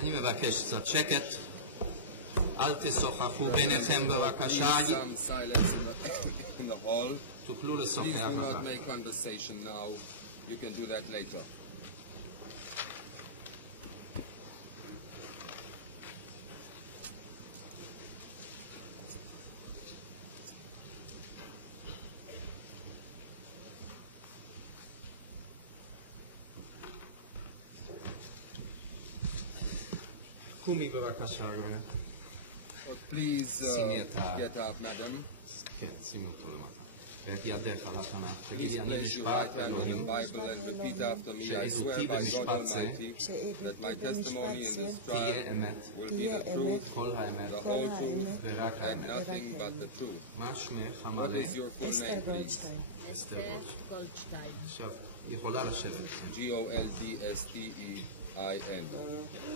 אני מבקש קצת שקט. אל תשוחחו ביניכם בבקשה. תוכלו לשוחח אחר. קומי בבקשה, רגע. Please get up, madam. כן, שימי אותו למטה. ואת ידך על התנ"ך. תגידי, אני נשבעת אלוהים, שעדותי במשפט זה תהיה אמת, כל האמת, ורק האמת. מה שמך המלא? אסתר גולדשטיין. עכשיו, יכולה לשבת. G-O-L-D-S-T-E-I-N.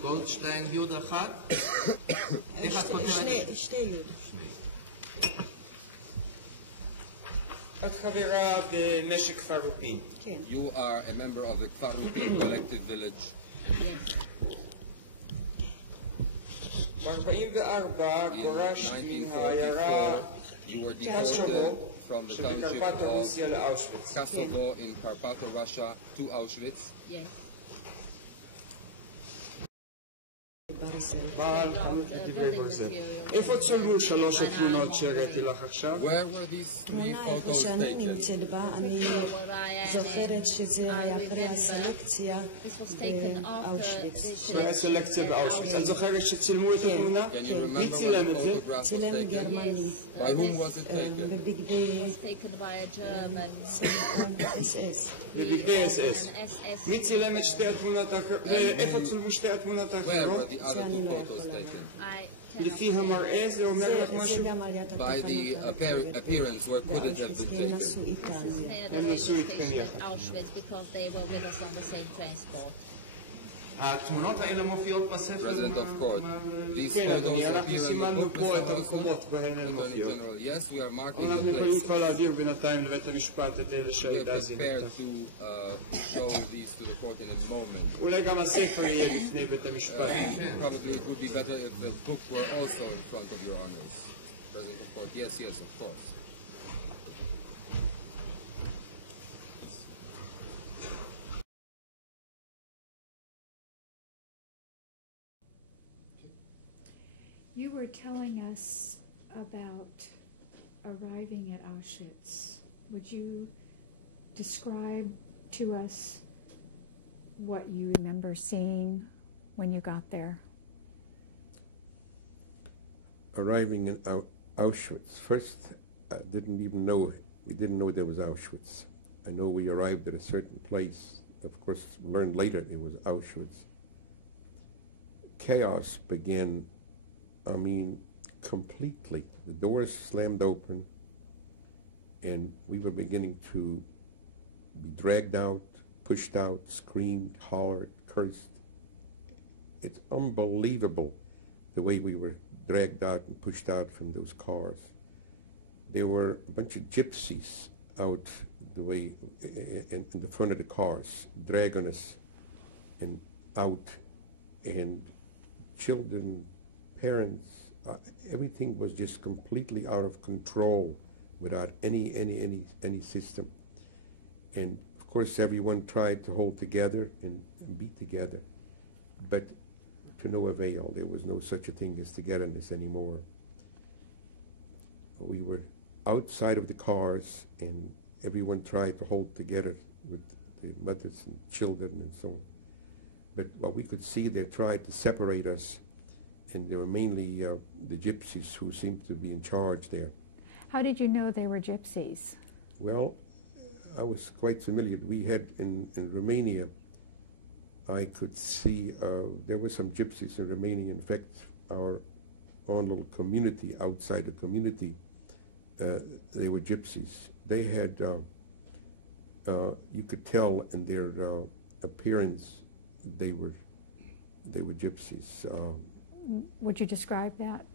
גולדשטיין יוד אחד? איך את כותבת? שתי יוד. את חברה במשק כפר רופין. כן. You are a member of the Kfar Rupin collective village. ב-44 גורשת מן העיירה קסובו שבקרפטו רוסיה לאושוויץ. Kosovo in Carpatho, Russia to Auschwitz. Yes. בעל חנות לדברי ברזל. איפה צולמו שלוש התמונות שהראיתי לך עכשיו? Where were these three תמונה איפה photos שאני taken? נמצאת בה, אני זוכרת שזה היה אחרי הסלקציה באושוויץ. אחרי הסלקציה באושוויץ. את זוכרת שצילמו את התמונה? Can you remember מי when צילם the את זה? photograph was צילם taken? גרמני. By whom was it taken? בבגדי SS. בבגדי אס-אס. מי צילם את שתי התמונות האחרות? ואיפה צולמו שתי התמונות Where were האחרות? the other two photos taken? לפי המראה זה אומר לך זה משהו? גם על יד By the appearance, where could it have been כי הם taken? נסעו איתנו. הם נסעו איתכם יחד. Auschwitz because they were with us on the same transport. התמונות האלה מופיעות בספר? President of court. These כן, photos אדוני, appear אנחנו in the סימנו book פה את Mr. המקומות בהן הן Attorney מופיעות. General. Yes, we are marking אנחנו the יכולים place. כבר להעביר בינתיים לבית המשפט את אלה We are שהעדה זינתה. prepared to show these to the court in a moment. אולי גם הספר יהיה לפני בית המשפט. Probably it would be better if the book were also in front of your honors. President of court. Yes, yes, of course. You were telling us about arriving at Auschwitz. Would you describe to us what you remember seeing when you got there? Arriving in Auschwitz. First, I didn't even know, we didn't know there was Auschwitz. I know we arrived at a certain place. Of course, learned later it was Auschwitz. Chaos began, I mean, completely. The doors slammed open, and we were beginning to be dragged out, pushed out, screamed, hollered, cursed. It's unbelievable the way we were dragged out and pushed out from those cars. There were a bunch of gypsies out the way in the front of the cars, dragging us and out, and children, parents, everything was just completely out of control without any system. And of course everyone tried to hold together and be together, but to no avail. There was no such a thing as togetherness anymore. We were outside of the cars and everyone tried to hold together with the mothers and children and so on. But what we could see, they tried to separate us, and they were mainly the gypsies who seemed to be in charge there. How did you know they were gypsies? Well, I was quite familiar. We had in Romania, I could see there were some gypsies in Romania. In fact, our own little community outside the community, they were gypsies. They had, you could tell in their appearance, they were gypsies. Would you describe that?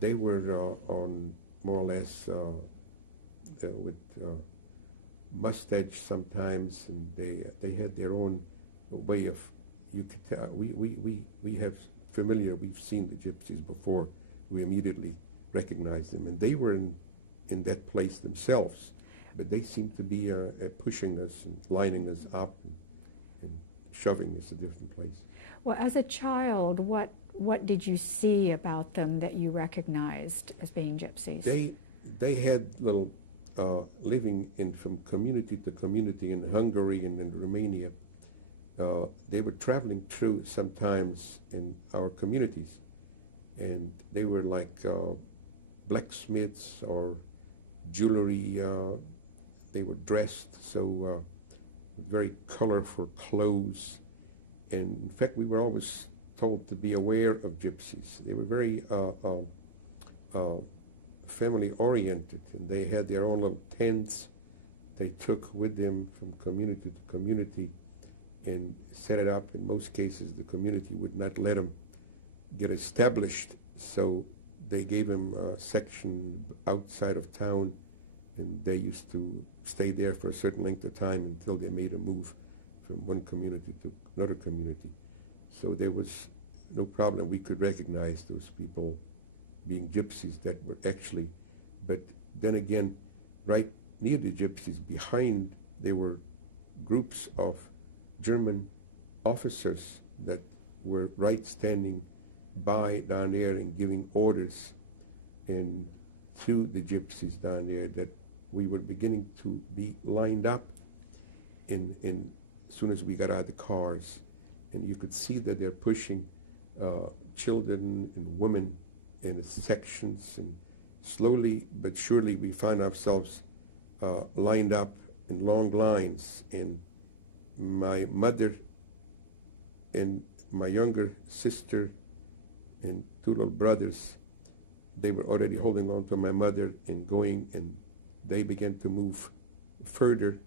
They were on more or less with mustache sometimes, and they had their own way of you could tell, we have familiar, we've seen the Gypsies before. We immediately recognized them, and they were in that place themselves, but they seemed to be pushing us and lining us up and shoving us to different places. Well, as a child, what did you see about them that you recognized as being Gypsies? They had little living from community to community in Hungary and in Romania. They were traveling through sometimes in our communities, and they were like blacksmiths or jewelry. They were dressed so very colorful clothes, and in fact we were always told to be aware of Gypsies. They were very family oriented, and they had their own little tents they took with them from community to community and set it up. In most cases the community would not let them get established, so they gave them a section outside of town, and they used to stay there for a certain length of time until they made a move from one community to another community. So there was no problem. We could recognize those people being Gypsies that were actually, but then again, right near the Gypsies, behind, there were groups of German officers that were right standing by down there and giving orders and to the Gypsies down there, that we were beginning to be lined up in as soon as we got out of the cars, and you could see that they're pushing children and women in sections, and slowly but surely we found ourselves lined up in long lines, and my mother and my younger sister and two little brothers, they were already holding on to my mother and going, and they began to move further,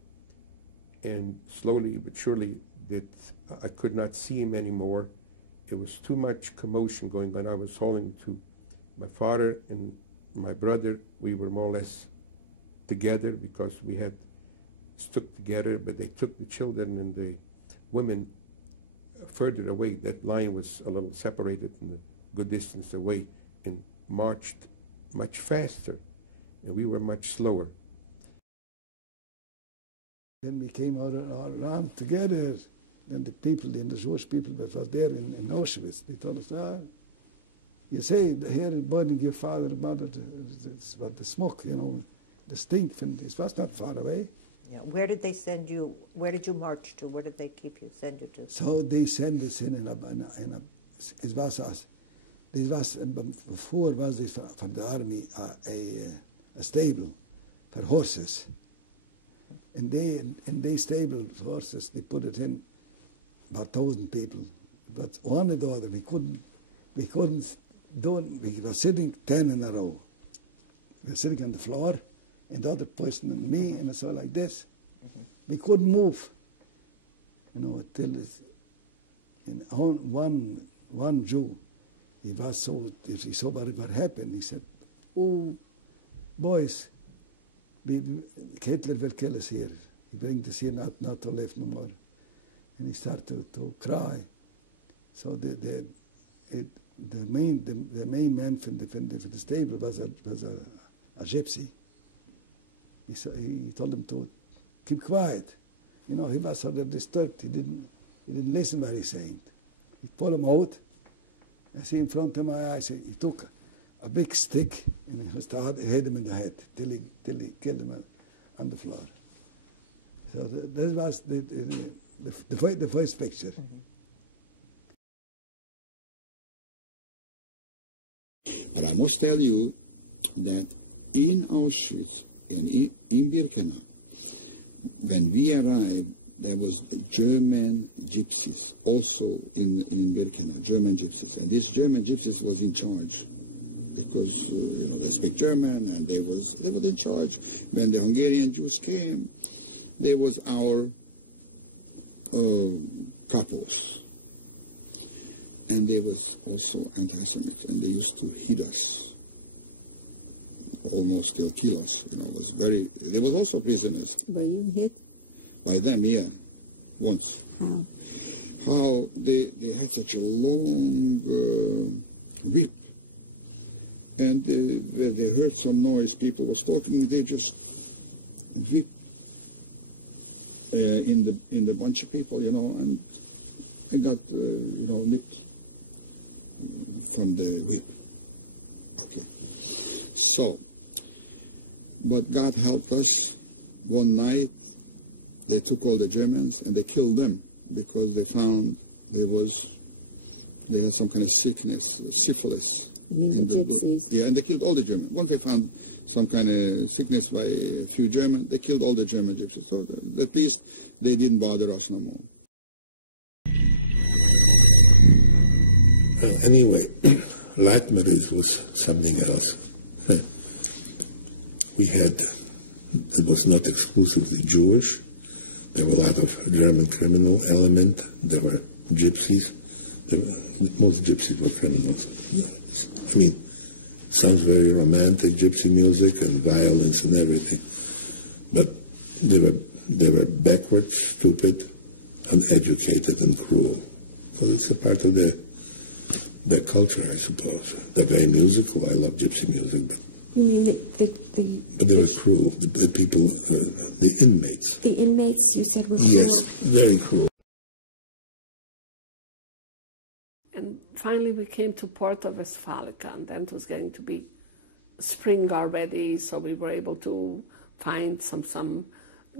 and slowly but surely that I could not see him anymore. It was too much commotion going on. I was holding to my father and my brother. We were more or less together because we had stuck together, but they took the children and the women further away. That line was a little separated and a good distance away, and marched much faster, and we were much slower. Then we came all around together, and the people, the Jewish people that was there in Auschwitz, they told us, you say here in burning your father and mother, but the smoke, you know, the stink, and it was not far away. Yeah. Where did they send you? Where did you march to? Where did they send you to? So they sent us in a it was us. This was, before was this from the army a stable for horses. And they stable horses, they put it in about 1,000 people. But one or the other, we couldn't do it. We were sitting 10 in a row. We were sitting on the floor, and the other person and me, and so like this. Mm-hmm. We couldn't move, you know, till one Jew, he was so, if he saw what happened, he said, "Oh, boys, Hitler will kill us here. He brings us here not to live no more." And he started to cry. So the main man from the stable was a gypsy. He told him to keep quiet. You know, he was sort of disturbed. He didn't listen what he's saying. He pulled him out. I see in front of my eyes. He took a big stick and he started hit him in the head till he killed him on the floor. So that was the first picture. Mm-hmm. But I must tell you that in Auschwitz and in Birkenau, when we arrived, there was German gypsies also in Birkenau, German gypsies. And these German gypsies was in charge because, you know, they speak German, and they was in charge. When the Hungarian Jews came, they was our couples. And they was also anti-Semites, and they used to hit us, almost still kill us. You know, it was very. They was also prisoners. Were you hit? By them, yeah, once. How? how they had such a long whip. And when they heard some noise, people was talking, they just whip in the bunch of people, you know, and I got, you know, nipped from the whip. Okay. So, but God helped us. One night, they took all the Germans and they killed them because they found they had some kind of sickness, syphilis. In the Gypsies. Yeah, and they killed all the Germans. Once they found some kind of sickness by a few Germans, they killed all the German Gypsies. So at least they didn't bother us no more. Anyway, Leitmeritz was something else. It was not exclusively Jewish. There were a lot of German criminal element. There were Gypsies. Most Gypsies were criminals. I mean, sounds very romantic, Gypsy music and violence and everything. But they were backward, stupid, uneducated, and cruel. Well, it's a part of their culture, I suppose. They're very musical. I love Gypsy music, but You mean but they were cruel. The people, the inmates. The inmates, you said, were cruel? Yes, very cruel. And finally we came to Porto Westfalica, and then it was getting to be spring already, so we were able to find some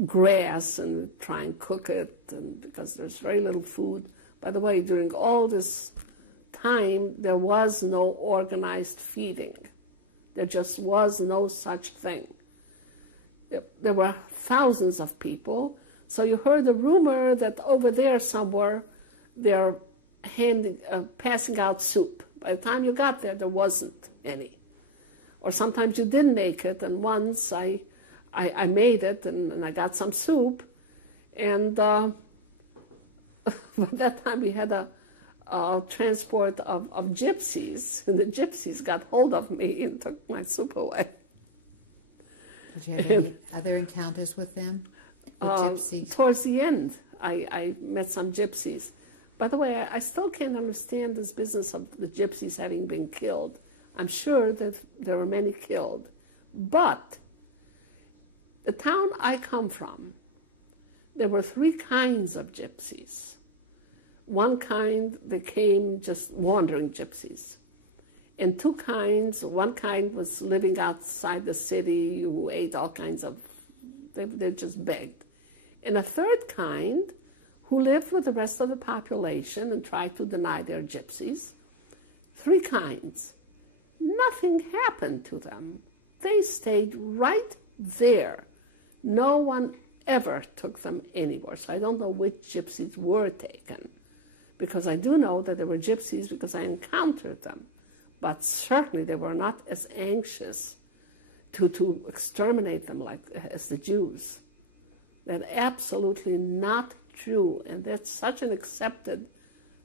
grass and try and cook it, and because there's very little food. By the way, during all this time, there was no organized feeding. There just was no such thing. There were thousands of people, so you heard a rumor that over there somewhere they're passing out soup. By the time you got there, there wasn't any. Or sometimes you didn't make it, and once I made it, and I got some soup, and by that time we had a transport of gypsies, and the gypsies got hold of me and took my soup away. Did you have any other encounters with them? With gypsies? Towards the end, I met some gypsies. By the way, I still can't understand this business of the gypsies having been killed. I'm sure that there were many killed. But the town I come from, there were three kinds of gypsies. One kind became just wandering gypsies. And two kinds, one kind was living outside the city who ate all kinds of, they just begged. And a third kind who lived with the rest of the population and tried to deny their gypsies. Three kinds. Nothing happened to them. They stayed right there. No one ever took them anywhere. So I don't know which gypsies were taken, because I do know that there were gypsies because I encountered them. But certainly they were not as anxious to exterminate them as the Jews. That's absolutely not true, and that's such an accepted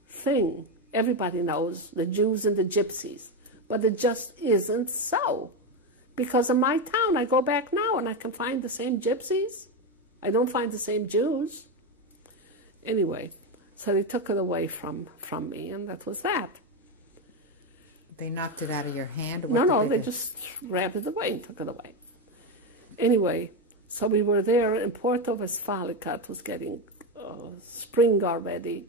thing. Everybody knows the Jews and the gypsies, but it just isn't so. Because in my town, I go back now and I can find the same gypsies. I don't find the same Jews. Anyway, so they took it away from me, and that was that. They knocked it out of your hand? No, they just grabbed it away and took it away. Anyway, so we were there in Porto Westfalica. It was getting spring already.